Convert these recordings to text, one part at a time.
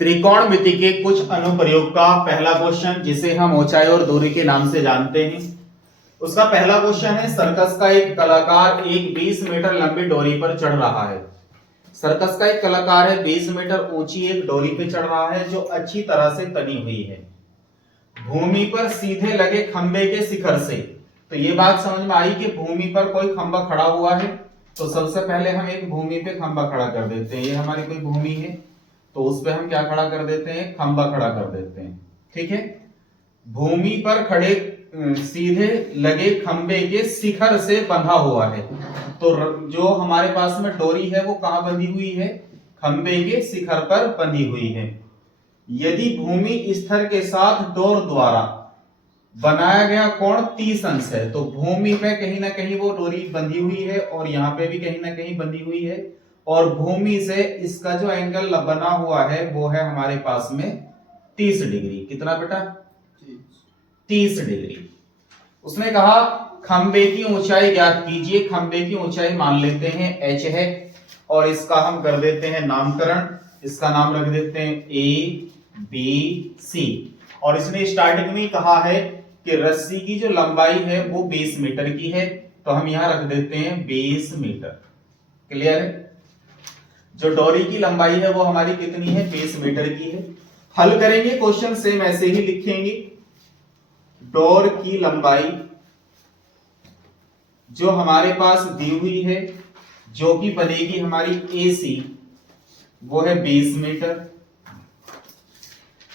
त्रिकोणमिति के कुछ अनुप्रयोग का पहला क्वेश्चन, जिसे हम ऊंचाई और दूरी के नाम से जानते हैं। उसका पहला क्वेश्चन है, सर्कस का एक कलाकार एक 20 मीटर लंबी डोरी पर चढ़ रहा है। सर्कस का एक कलाकार है 20 मीटर ऊंची एक डोरी पे चढ़ रहा है जो अच्छी तरह से तनी हुई है, भूमि पर सीधे लगे खंबे के शिखर से। तो ये बात समझ में आई कि भूमि पर कोई खंबा खड़ा हुआ है। तो सबसे पहले हम एक भूमि पे खंबा खड़ा कर देते हैं। ये हमारी कोई भूमि है, तो उस पे हम क्या खड़ा कर देते हैं, खंबा खड़ा कर देते हैं। ठीक है, भूमि पर खड़े सीधे लगे खंबे के शिखर से बंधा हुआ है। तो जो हमारे पास में डोरी है वो कहां बंधी हुई है, खंबे के शिखर पर बंधी हुई है। यदि भूमि स्तर के साथ डोर द्वारा बनाया गया कोण 30 अंश है, तो भूमि पे कहीं ना कहीं वो डोरी बंधी हुई है और यहाँ पे भी कहीं ना कहीं बंधी हुई है, और भूमि से इसका जो एंगल बना हुआ है वो है हमारे पास में 30 डिग्री। कितना बेटा, 30 डिग्री। उसने कहा खंबे की ऊंचाई ज्ञात कीजिए। खंबे की ऊंचाई मान लेते हैं h है, और इसका हम कर देते हैं नामकरण। इसका नाम रख देते हैं ABC। और इसने स्टार्टिंग में कहा है कि रस्सी की जो लंबाई है वो 20 मीटर की है, तो हम यहां रख देते हैं 20 मीटर। क्लियर है, जो डोरी की लंबाई है वो हमारी कितनी है, 20 मीटर की है। हल करेंगे क्वेश्चन सेम ऐसे ही लिखेंगे। डोर की लंबाई जो हमारे पास दी हुई है, जो कि बनेगी हमारी AC, वो है 20 मीटर।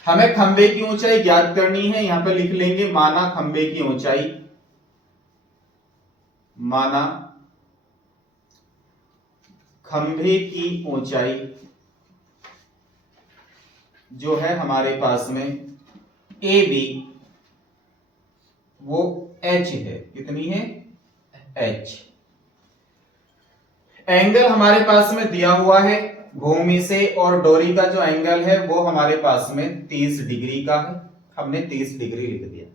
हमें खंबे की ऊंचाई ज्ञात करनी है। यहां पे लिख लेंगे माना खंबे की ऊंचाई, माना खंबे की ऊंचाई जो है हमारे पास में AB, वो h है। कितनी है, h। एंगल हमारे पास में दिया हुआ है भूमि से, और डोरी का जो एंगल है वो हमारे पास में 30 डिग्री का है। हमने 30 डिग्री लिख दिया।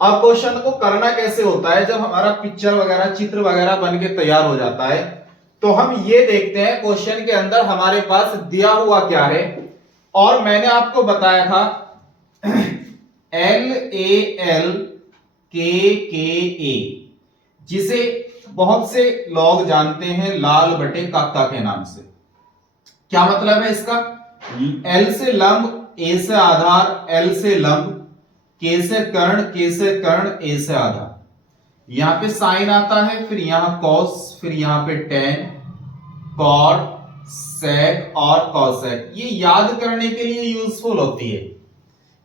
अब क्वेश्चन को करना कैसे होता है, जब हमारा पिक्चर वगैरह चित्र वगैरह बन के तैयार हो जाता है, तो हम ये देखते हैं क्वेश्चन के अंदर हमारे पास दिया हुआ क्या है। और मैंने आपको बताया था LAL KKA, जिसे बहुत से लोग जानते हैं लाल बटे काका के नाम से। क्या मतलब है इसका, L से लंब, A से आधार, L से लंब, K से कर्ण, K से कर्ण, A से आधार। यहां पे साइन आता है, फिर यहां कॉस, फिर यहां पे टेन, कॉट, सेक और कॉसेक। ये याद करने के लिए यूजफुल होती है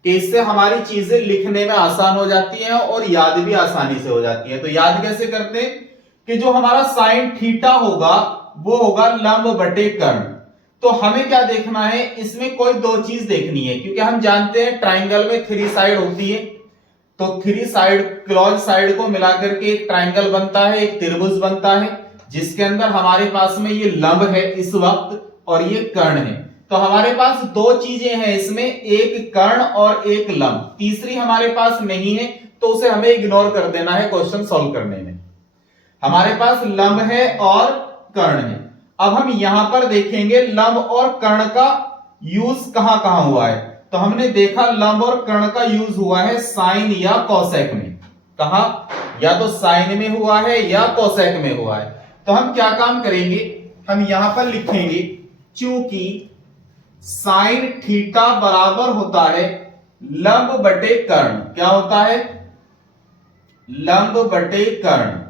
कि इससे हमारी चीजें लिखने में आसान हो जाती हैं और याद भी आसानी से हो जाती है। तो याद कैसे करते हैं कि जो हमारा साइन थीटा होगा वो होगा लंब बटे कर्ण। तो हमें क्या देखना है, इसमें कोई दो चीज देखनी है, क्योंकि हम जानते हैं ट्राइंगल में 3 साइड होती है। तो 3 साइड क्लोज साइड को मिलाकर के एक ट्राइंगल बनता है, एक त्रिभुज बनता है, जिसके अंदर हमारे पास में ये लंब है इस वक्त और ये कर्ण है। तो हमारे पास दो चीजें हैं इसमें, एक कर्ण और एक लंब। तीसरी हमारे पास नहीं है, तो उसे हमें इग्नोर कर देना है क्वेश्चन सॉल्व करने में। हमारे पास लंब है और कर्ण है। अब हम यहां पर देखेंगे लंब और कर्ण का यूज कहां कहां हुआ है। तो हमने देखा लंब और कर्ण का यूज हुआ है साइन या कोसेक में। कहा, या तो साइन में हुआ है या कोसेक में हुआ है। तो हम क्या काम करेंगे, हम यहां पर लिखेंगे चूंकि साइन थीटा बराबर होता है लंब बटे कर्ण। क्या होता है, लंब बटे कर्ण।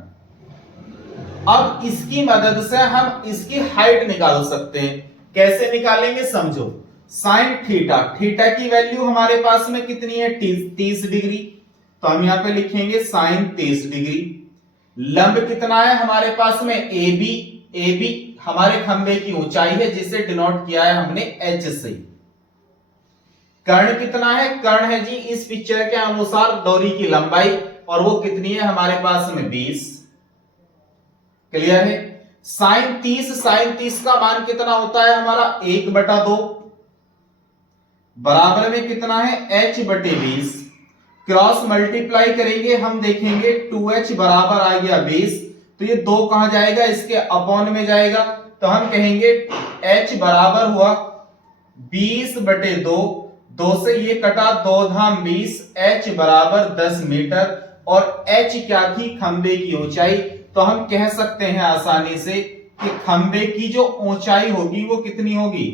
अब इसकी मदद से हम इसकी हाइट निकाल सकते हैं। कैसे निकालेंगे समझो। साइन थीटा, थीटा की वैल्यू हमारे पास में कितनी है, 30 डिग्री। तो हम यहां पे लिखेंगे साइन 30 डिग्री। लंब कितना है हमारे पास में, AB। AB हमारे खंबे की ऊंचाई है, जिसे डिनोट किया है हमने H से। कर्ण कितना है, कर्ण है जी इस पिक्चर के अनुसार डोरी की लंबाई, और वो कितनी है हमारे पास में 20। क्लियर है। साइन 30 का मान कितना होता है हमारा, 1/2 बराबर में कितना है, H बटे 20। क्रॉस मल्टीप्लाई करेंगे, हम देखेंगे 2H बराबर आ गया 20। तो ये 2 कहां जाएगा, इसके अपॉन में जाएगा। तो हम कहेंगे H बराबर हुआ 20/2, 2 से ये कटा, 2 धाम 20, h बराबर 10 मीटर। और h क्या थी? खंबे की ऊंचाई। तो हम कह सकते हैं आसानी से कि खंबे की जो ऊंचाई होगी वो कितनी होगी?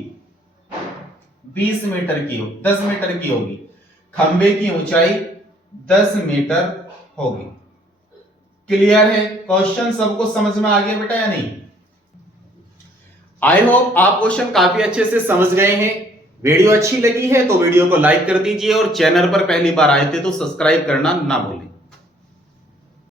20 मीटर की, 10 मीटर की होगी। खंबे की ऊंचाई 10 मीटर होगी। क्लियर है? क्वेश्चन सबको समझ में आ गया बेटा या नहीं? आई होप आप क्वेश्चन काफी अच्छे से समझ गए हैं। वीडियो अच्छी लगी है तो वीडियो को लाइक कर दीजिए और चैनल पर पहली बार आए थे तो सब्सक्राइब करना ना भूलें।